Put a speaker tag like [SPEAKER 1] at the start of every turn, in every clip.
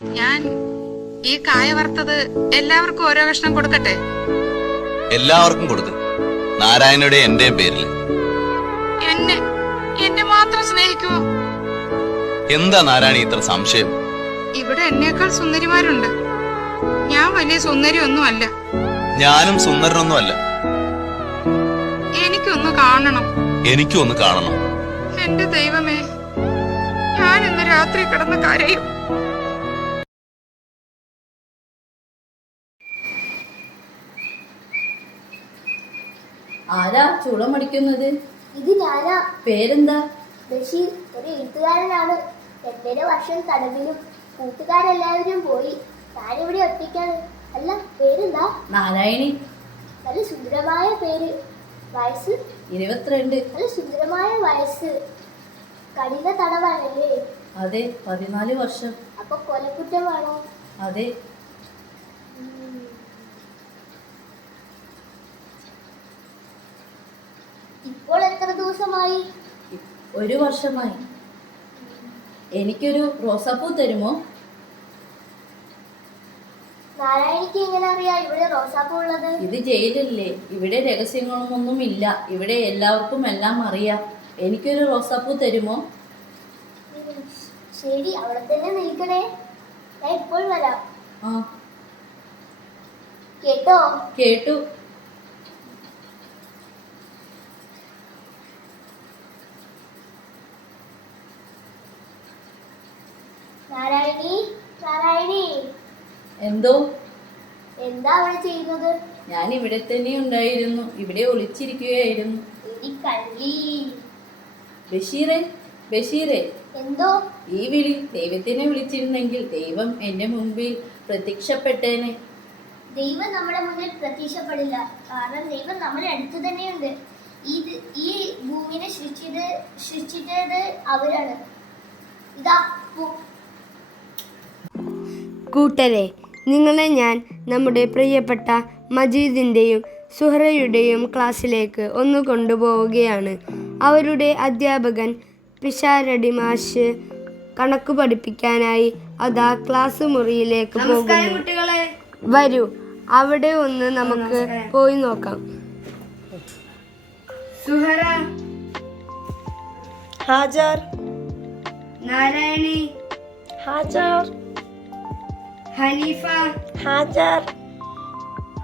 [SPEAKER 1] ഞാൻ ഈ കായ വറുത്തത് എല്ലാവർക്കും ഓരോ കഷ്ണം കൊടുക്കട്ടെ?
[SPEAKER 2] എല്ലാവർക്കും കൊടുക്ക്. നാരായണയുടെ എന്റെയും പേരിൽ.
[SPEAKER 1] എന്നെ എന്നെ മാത്രം സ്നേഹിക്കുമോ
[SPEAKER 2] എന്താ നാരായണി ഇത്ര സംശയം?
[SPEAKER 1] ഇവിടെ എന്നേക്കാൾ സുന്ദരിമാരുണ്ട്. ഞാൻ വലിയ സുന്ദരിയൊന്നും അല്ല
[SPEAKER 2] ഞാനും സുന്ദരനൊന്നുമല്ല.
[SPEAKER 1] എനിക്കൊന്ന് കാണണം.
[SPEAKER 2] എനിക്കും ഒന്ന് കാണണം.
[SPEAKER 1] എന്റെ ദൈവമേ ഞാൻ ഇന്ന് രാത്രി കിടന്ന് കരയും.
[SPEAKER 3] ആരാ ചൂളം അടിക്കുന്നത്?
[SPEAKER 4] ഇത് ഞാനാ.
[SPEAKER 3] പേരെന്താ?
[SPEAKER 4] ബഷീർ ഒരു എഴുത്തുകാരനാണ്. രണ്ടര വർഷം തടവിലും കൂട്ടുകാരെല്ലാവരും പോയി. ഞാനിവിടെ ഒറ്റയ്ക്കാണ്. അല്ല പേരെന്താ?
[SPEAKER 3] നാരായണി.
[SPEAKER 4] നല്ല സുന്ദരമായ പേര്. വയസ്സ്?
[SPEAKER 3] ഇരുപത്തിരണ്ട്.
[SPEAKER 4] നല്ല സുന്ദരമായ വയസ്സ്. കഠിന തടവാണല്ലേ?
[SPEAKER 3] അതെ പതിനാല് വർഷം.
[SPEAKER 4] അപ്പൊ കൊലക്കുറ്റമാണോ?
[SPEAKER 3] അതെ.
[SPEAKER 4] ദിവസമായി
[SPEAKER 3] ഒരു വർഷമായി. എനിക്കൊരു റോസാപ്പൂ തരുമോ?
[SPEAKER 4] നാരായണിക്ക് എങ്ങനെ അറിയാം ഇവിടെ റോസാപ്പൂ ഉള്ളത്?
[SPEAKER 3] ഇത് ജയിലല്ലേ? ഇവിടെ രഹസ്യങ്ങളൊന്നും ഇല്ല ഇവിടെ എല്ലാവർക്കും എല്ലാം അറിയാം. എനിക്കൊരു റോസാപ്പൂ തരുമോ?
[SPEAKER 4] ശരി അവിടെ തന്നെ നിൽക്കണേ. ഞാൻ ഇപ്പോൾ വരാം.
[SPEAKER 3] ആ.
[SPEAKER 4] കേട്ടോ?
[SPEAKER 3] കേട്ടു
[SPEAKER 4] നാരായണി നാരായണി
[SPEAKER 3] എന്തോ?
[SPEAKER 4] എന്താ അവിടെ ചെയ്യുന്നത്?
[SPEAKER 3] ഞാൻ ഇവിടെ തന്നെ ഉണ്ടായിരുന്നു. ഇവിടെ ഒളിച്ചിരിക്കുകയായിരുന്നു. ബഷീറെ ബഷീറെ.
[SPEAKER 4] എന്തോ?
[SPEAKER 3] ഈ വിളി ദൈവത്തിനെ വിളിച്ചിരുന്നെങ്കിൽ ദൈവം എന്റെ മുമ്പിൽ പ്രത്യക്ഷപ്പെട്ടേനെ.
[SPEAKER 4] ദൈവം നമ്മുടെ മുന്നിൽ പ്രത്യക്ഷപ്പെടില്ല. കാരണം ദൈവം നമ്മുടെ അടുത്ത് തന്നെയുണ്ട്. ഇത് ഈ ഭൂമിനെ സൃഷ്ടിച്ചത് സൃഷ്ടിച്ചത് അവരാണ്. ഇതാ
[SPEAKER 5] കൂട്ടരെ നിങ്ങളെ ഞാൻ നമ്മുടെ പ്രിയപ്പെട്ട മജീദിന്റെയും സുഹറയുടെയും ക്ലാസ്സിലേക്ക് ഒന്ന് കൊണ്ടുപോവുകയാണ്. അവരുടെ അധ്യാപകൻ പിഷാരടി മാഷ് കണക്ക് പഠിപ്പിക്കാനായി അതാ ക്ലാസ് മുറിയിലേക്ക് പോകുന്നു. വരൂ അവിടെ ഒന്ന് നമുക്ക് പോയി നോക്കാം. സുഹറ.
[SPEAKER 6] ഹാജർ.
[SPEAKER 5] നാരായണി.
[SPEAKER 6] ഹാജർ.
[SPEAKER 5] ഹനീഫ
[SPEAKER 6] ഹാജർ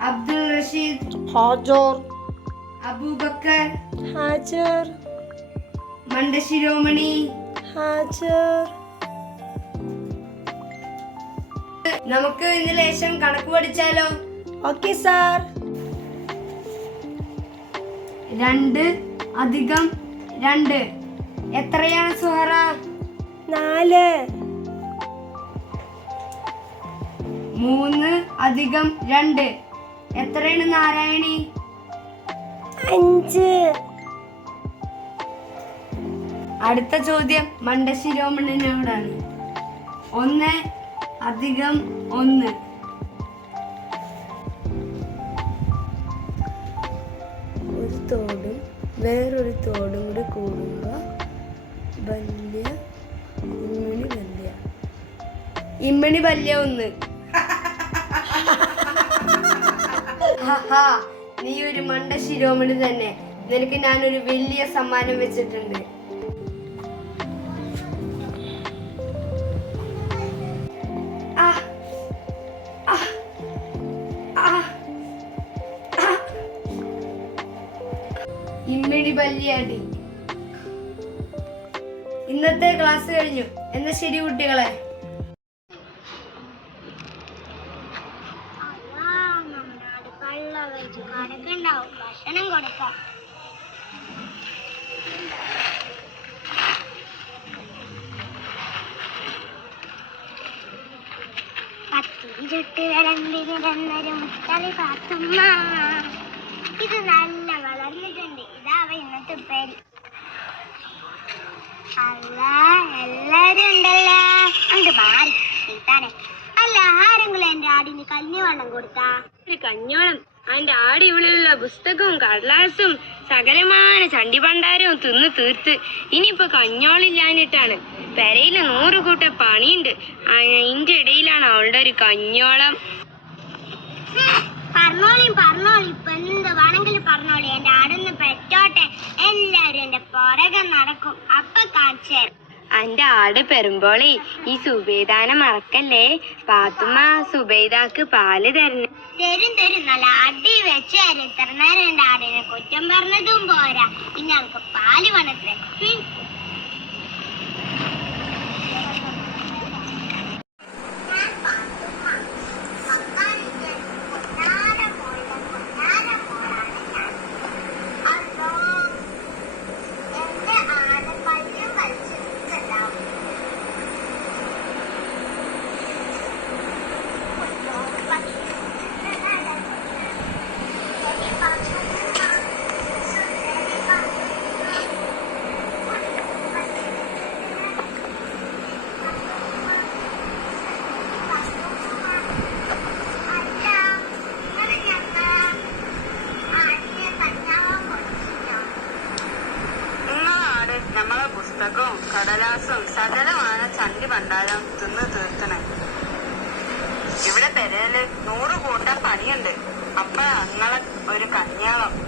[SPEAKER 5] അബ്ദുൾ റഷീദ്
[SPEAKER 6] ഹാജർ
[SPEAKER 5] അബൂബക്കർ
[SPEAKER 6] ഹാജർ
[SPEAKER 5] മണ്ടശിരോമണി
[SPEAKER 6] ഹാജർ.
[SPEAKER 5] നമുക്ക് ഇന്ന് ലേശം കണക്ക് പഠിച്ചാലോ?
[SPEAKER 6] Okay sir.
[SPEAKER 5] രണ്ട് അധികം രണ്ട്. എത്രയാണ് സുഹറ?
[SPEAKER 6] നാല്.
[SPEAKER 5] മൂന്ന് അധികം രണ്ട്. എത്രയാണ് നാരായണി?
[SPEAKER 6] അഞ്ച്.
[SPEAKER 5] അടുത്ത ചോദ്യം മണ്ടശിരോമണനോടാണ് ഒന്ന് അധികം ഒന്ന്. ഒരു തോടും വേറൊരു തോടും കൂടി കൂടുമ്പോൾ വലിയ ഇമ്മണി വലിയ. ഇമ്മണി വലിയ ഒന്ന്. നീ ഒരു മണ്ട ശിരോമണി തന്നെ. നിനക്ക് ഞാനൊരു വലിയ സമ്മാനം വെച്ചിട്ടുണ്ട്. ഇമ്മിണി ബല്യാടി ഇന്നത്തെ ക്ലാസ് കഴിഞ്ഞു. എന്നാ ശരി കുട്ടികളെ.
[SPEAKER 4] ഇത് നല്ല ഇതാവ ഇന്നത്തെ അല്ല മാറി. ആരെങ്കിലും എന്റെ ആടിന് കഞ്ഞിവെള്ളം കൊടുത്താ? ഒരു കഞ്ഞോളം
[SPEAKER 7] അതിന്റെ ആടെ ഇവിടെയുള്ള പുസ്തകവും കടലാസും സകലമായ ചണ്ടി ഭണ്ഡാരവും തിന്ന് തീർത്ത്. ഇനിയിപ്പൊ കഞ്ഞോളില്ലാഞ്ഞിട്ടാണ്. പെരയിൽ നൂറ് കൂട്ട പണിയുണ്ട്. അതിന്റെ ഇടയിലാണ് അവളുടെ ഒരു കഞ്ഞോളം.
[SPEAKER 4] പറഞ്ഞോളി പറഞ്ഞോളി. ഇപ്പൊ എന്ത് വേണമെങ്കിലും പറഞ്ഞോളി. എന്റെ ആടൊന്ന് പെറ്റോട്ടെ. എല്ലാരും എന്റെ പുറകെ നടക്കും. അപ്പൊ കാണിച്ചു
[SPEAKER 7] അന്റെ ആട് പെരുമ്പോളേ ഈ സുബേദാന മറക്കല്ലേ? പാത്തുമ്മ സുബേദാക്ക് പാൽ തരണം
[SPEAKER 4] തരും തരും. നല്ല അടി വെച്ച് തരും ഇത്ര ആടിനെ കുറ്റം പറഞ്ഞതും പോരാ. ഇനി നമുക്ക് പാൽ വേണത്രേ.
[SPEAKER 8] സകലമായ ഭണ്ടാരം തിന്ന് തീർത്തണേ ഇവിടെ പെരയിൽ നൂറ് കൂട്ടം പണിയുണ്ട്. അപ്പ അങ്ങളെ ഒരു
[SPEAKER 4] പറഞ്ഞോളി